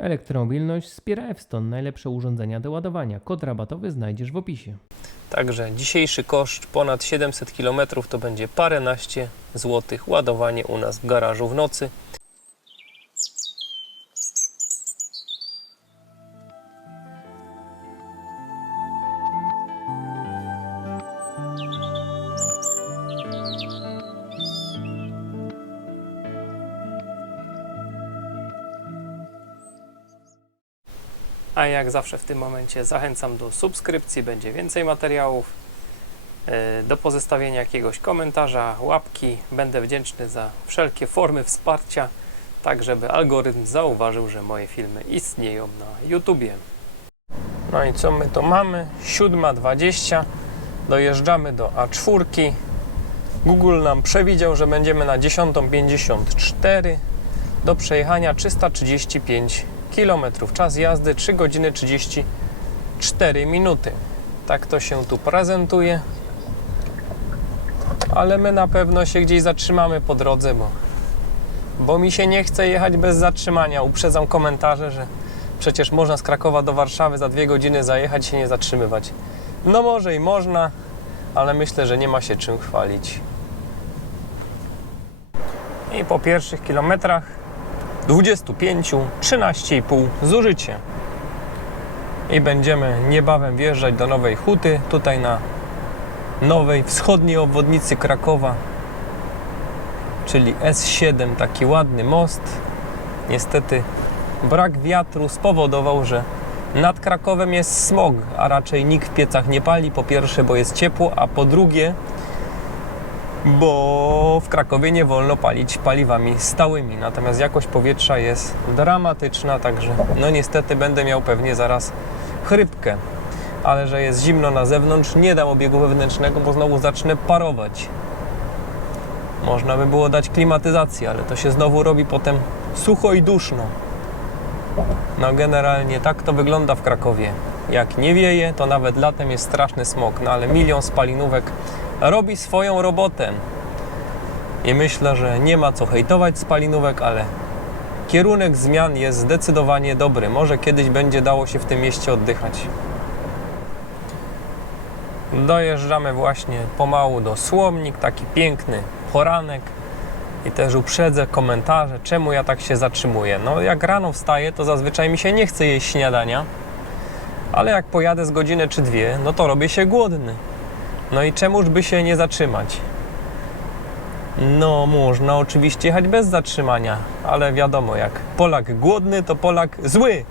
Elektromobilność wspiera Ewston, najlepsze urządzenia do ładowania. Kod rabatowy znajdziesz w opisie. Także dzisiejszy koszt ponad 700 km to będzie paręnaście złotych ładowanie u nas w garażu w nocy. A jak zawsze w tym momencie zachęcam do subskrypcji, będzie więcej materiałów, e, do pozostawienia jakiegoś komentarza, łapki. Będę wdzięczny za wszelkie formy wsparcia, tak żeby algorytm zauważył, że moje filmy istnieją na YouTubie. No i co my to mamy? 7.20, dojeżdżamy do A4. Google nam przewidział, że będziemy na 10.54 do przejechania 335 km. Czas jazdy 3 godziny 34 minuty. Tak to się tu prezentuje. Ale my na pewno się gdzieś zatrzymamy po drodze, bo, bo mi się nie chce jechać bez zatrzymania. Uprzedzam komentarze, że przecież można z Krakowa do Warszawy za dwie godziny zajechać i się nie zatrzymywać. No może i można, ale myślę, że nie ma się czym chwalić. I po pierwszych kilometrach 25, 13,5 zużycie. I będziemy niebawem wjeżdżać do Nowej Huty, tutaj na nowej wschodniej obwodnicy Krakowa, czyli S7, taki ładny most. Niestety brak wiatru spowodował, że nad Krakowem jest smog, a raczej nikt w piecach nie pali. Po pierwsze, bo jest ciepło, a po drugie, bo w Krakowie nie wolno palić paliwami stałymi. Natomiast jakość powietrza jest dramatyczna, także no niestety będę miał pewnie zaraz chrypkę. Ale że jest zimno na zewnątrz, nie dam obiegu wewnętrznego, bo znowu zacznę parować. Można by było dać klimatyzację, ale to się znowu robi potem sucho i duszno. No generalnie tak to wygląda w Krakowie. Jak nie wieje, to nawet latem jest straszny smog, no ale milion spalinówek robi swoją robotę. I myślę, że nie ma co hejtować spalinówek, ale kierunek zmian jest zdecydowanie dobry. Może kiedyś będzie dało się w tym mieście oddychać. Dojeżdżamy właśnie pomału do Słomnik, taki piękny poranek. I też uprzedzę komentarze, czemu ja tak się zatrzymuję. No jak rano wstaję, to zazwyczaj mi się nie chce jeść śniadania, ale jak pojadę z godzinę czy dwie, no to robię się głodny. No i czemuż by się nie zatrzymać? No, można oczywiście jechać bez zatrzymania, ale wiadomo, jak Polak głodny, to Polak zły.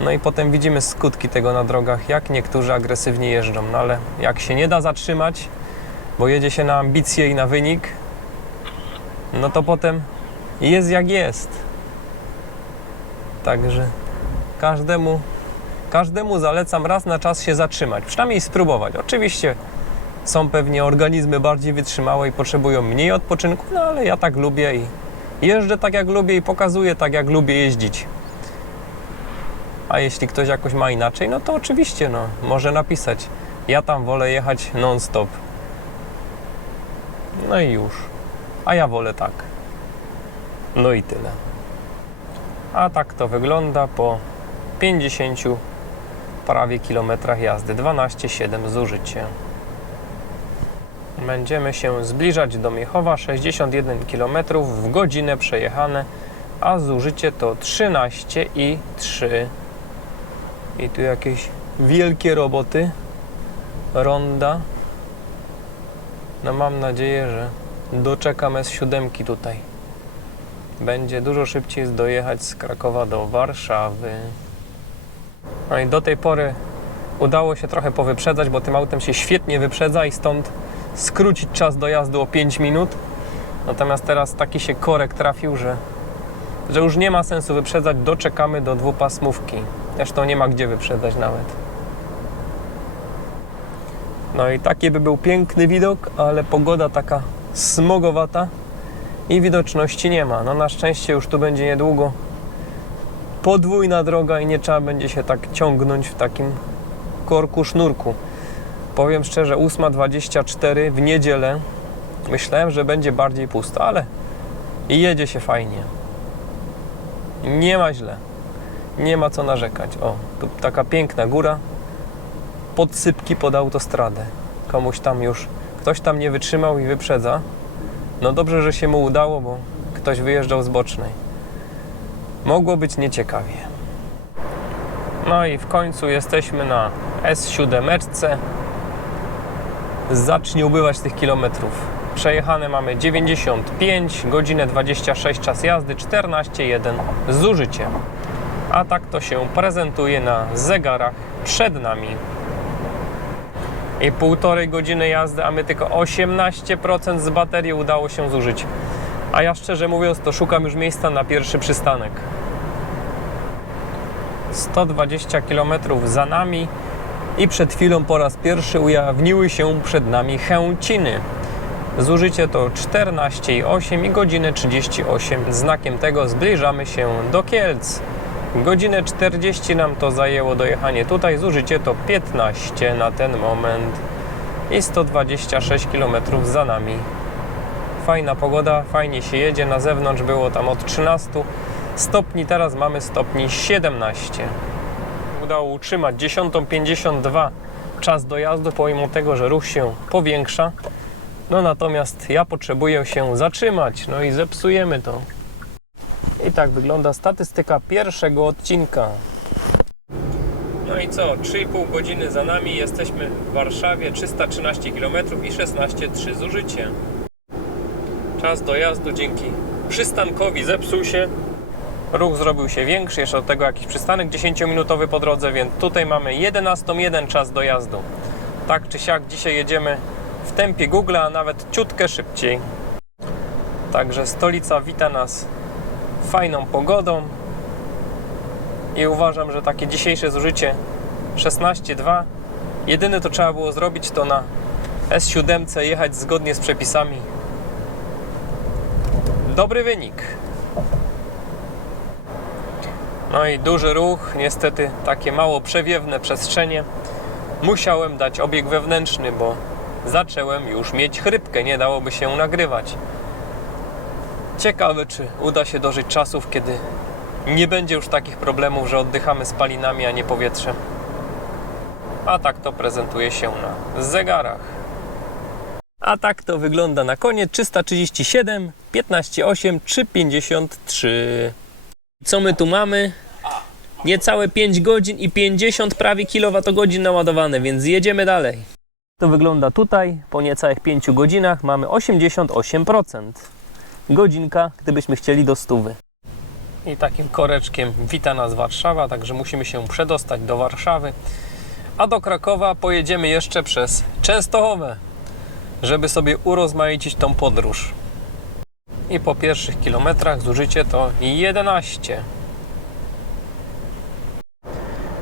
No i potem widzimy skutki tego na drogach, jak niektórzy agresywnie jeżdżą. No ale jak się nie da zatrzymać, bo jedzie się na ambicje i na wynik, no to potem jest jak jest. Także każdemu, każdemu zalecam raz na czas się zatrzymać, przynajmniej spróbować. Oczywiście są pewnie organizmy bardziej wytrzymałe i potrzebują mniej odpoczynku, no ale ja tak lubię i jeżdżę tak jak lubię i pokazuję tak jak lubię jeździć. A jeśli ktoś jakoś ma inaczej, no to oczywiście, no, może napisać. Ja tam wolę jechać non-stop. No i już. A ja wolę tak. No i tyle. A tak to wygląda po 50 prawie kilometrach jazdy. 12,7 zużycie. Będziemy się zbliżać do Miechowa. 61 km w godzinę przejechane, a zużycie to 13,3 i tu jakieś wielkie roboty. Ronda. No mam nadzieję, że doczekam S7 tutaj. Będzie dużo szybciej dojechać z Krakowa do Warszawy. No i do tej pory udało się trochę powyprzedzać, bo tym autem się świetnie wyprzedza i stąd skrócić czas dojazdu o 5 minut. Natomiast teraz taki się korek trafił, że, że już nie ma sensu wyprzedzać, doczekamy do dwupasmówki. Zresztą nie ma gdzie wyprzedzać nawet. No i taki by był piękny widok, ale pogoda taka smogowata i widoczności nie ma. No na szczęście już tu będzie niedługo podwójna droga i nie trzeba będzie się tak ciągnąć w takim korku sznurku. Powiem szczerze, 8.24 w niedzielę myślałem, że będzie bardziej pusto, ale jedzie się fajnie. Nie ma źle. Nie ma co narzekać. O, tu taka piękna góra. Podsypki pod autostradę. Komuś tam już, ktoś tam nie wytrzymał i wyprzedza. No dobrze, że się mu udało, bo ktoś wyjeżdżał z bocznej. Mogło być nieciekawie. No i w końcu jesteśmy na S7. Zacznie ubywać tych kilometrów. Przejechane mamy 95, godzinę 26 czas jazdy, 14,1 zużycie. A tak to się prezentuje na zegarach przed nami. I półtorej godziny jazdy, a my tylko 18% z baterii udało się zużyć. A ja szczerze mówiąc, to szukam już miejsca na pierwszy przystanek. 120 km za nami i przed chwilą po raz pierwszy ujawniły się przed nami Chęciny. Zużycie to 14,8 i godzinę 38. Znakiem tego zbliżamy się do Kielc. Godzinę 40 nam to zajęło dojechanie tutaj, zużycie to 15 na ten moment i 126 km za nami. Fajna pogoda, fajnie się jedzie, na zewnątrz było tam od 13 stopni, teraz mamy stopni 17. Udało utrzymać 10.52 czas dojazdu, pomimo tego, że ruch się powiększa. No natomiast ja potrzebuję się zatrzymać, no i zepsujemy to. I tak wygląda statystyka pierwszego odcinka. No i co? 3,5 godziny za nami, jesteśmy w Warszawie, 313 km i 16,3 zużycie. Czas dojazdu dzięki przystankowi zepsuł się. Ruch zrobił się większy, jeszcze do tego jakiś przystanek 10-minutowy po drodze, więc tutaj mamy 11.1 czas dojazdu. Tak czy siak dzisiaj jedziemy w tempie Google, a nawet ciutkę szybciej. Także stolica wita nas fajną pogodą i uważam, że takie dzisiejsze zużycie 16.2 jedyne to trzeba było zrobić to na S7 jechać zgodnie z przepisami. Dobry wynik. No i duży ruch, niestety takie mało przewiewne przestrzenie. Musiałem dać obieg wewnętrzny, bo zacząłem już mieć chrypkę, nie dałoby się nagrywać. Ciekawe, czy uda się dożyć czasów, kiedy nie będzie już takich problemów, że oddychamy spalinami, a nie powietrzem. A tak to prezentuje się na zegarach. A tak to wygląda na koniec 337, 15,8, 353. Co my tu mamy? Niecałe 5 godzin i 50 prawie kilowatogodzin naładowane, więc jedziemy dalej. To wygląda tutaj. Po niecałych 5 godzinach mamy 88%. Godzinka, gdybyśmy chcieli do stówy. I takim koreczkiem wita nas Warszawa, także musimy się przedostać do Warszawy. A do Krakowa pojedziemy jeszcze przez Częstochowę, żeby sobie urozmaicić tą podróż. I po pierwszych kilometrach zużycie to 11.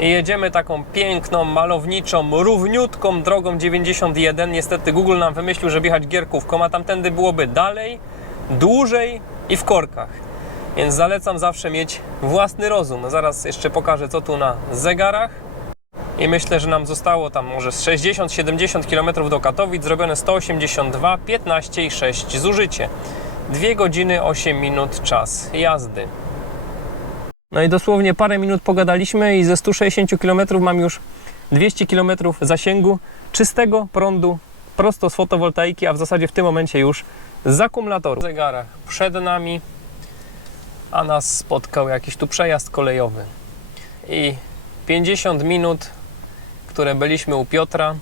I jedziemy taką piękną, malowniczą, równiutką drogą 91. Niestety Google nam wymyślił, żeby jechać gierkówką, a tamtędy byłoby dalej, dłużej i w korkach. Więc zalecam zawsze mieć własny rozum. Zaraz jeszcze pokażę, co tu na zegarach. I myślę, że nam zostało tam może z 60-70 km do Katowic, zrobione 182, 15 i 6 zużycie. 2 godziny 8 minut czas jazdy. No i dosłownie parę minut pogadaliśmy i ze 160 km mam już 200 km zasięgu czystego prądu prosto z fotowoltaiki, a w zasadzie w tym momencie już z akumulatorów. W zegarach przed nami, a nas spotkał jakiś tu przejazd kolejowy. I 50 minut, które byliśmy u Piotra,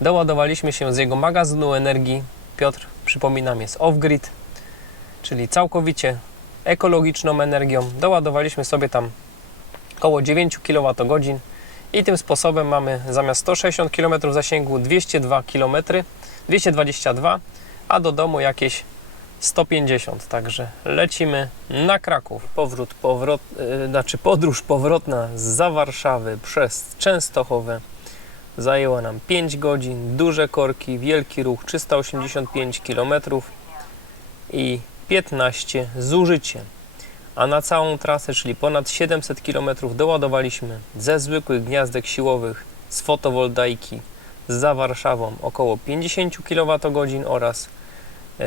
doładowaliśmy się z jego magazynu energii. Piotr, przypominam, jest off-grid, czyli całkowicie ekologiczną energią. Doładowaliśmy sobie tam około 9 kWh i tym sposobem mamy zamiast 160 km zasięgu 202 km, 222, a do domu jakieś 150, także lecimy na Kraków. Powrót, powrot, yy, znaczy podróż powrotna za Warszawy przez Częstochowę zajęła nam 5 godzin, duże korki, wielki ruch 385 km i 15 zużycie. A na całą trasę, czyli ponad 700 km doładowaliśmy ze zwykłych gniazdek siłowych z fotowoltaiki za Warszawą około 50 kWh oraz e,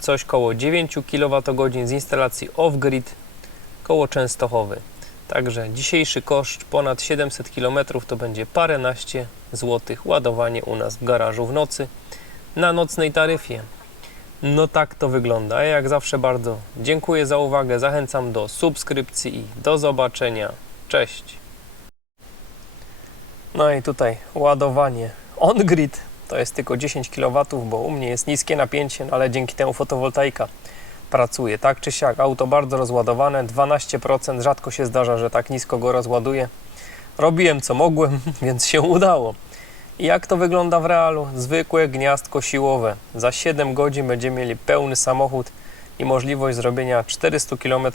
coś koło 9 kWh z instalacji off-grid koło Częstochowy. Także dzisiejszy koszt ponad 700 km to będzie paręnaście złotych ładowanie u nas w garażu w nocy na nocnej taryfie. No tak to wygląda. A jak zawsze bardzo dziękuję za uwagę. Zachęcam do subskrypcji i do zobaczenia. Cześć. No i tutaj ładowanie on-grid to jest tylko 10 kW, bo u mnie jest niskie napięcie, no ale dzięki temu fotowoltaika pracuje. Tak czy siak, auto bardzo rozładowane, 12%, rzadko się zdarza, że tak nisko go rozładuje. Robiłem co mogłem, więc się udało. Jak to wygląda w realu? Zwykłe gniazdko siłowe. Za 7 godzin będziemy mieli pełny samochód i możliwość zrobienia 400 km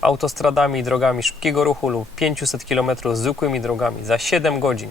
autostradami i drogami szybkiego ruchu lub 500 km zwykłymi drogami za 7 godzin.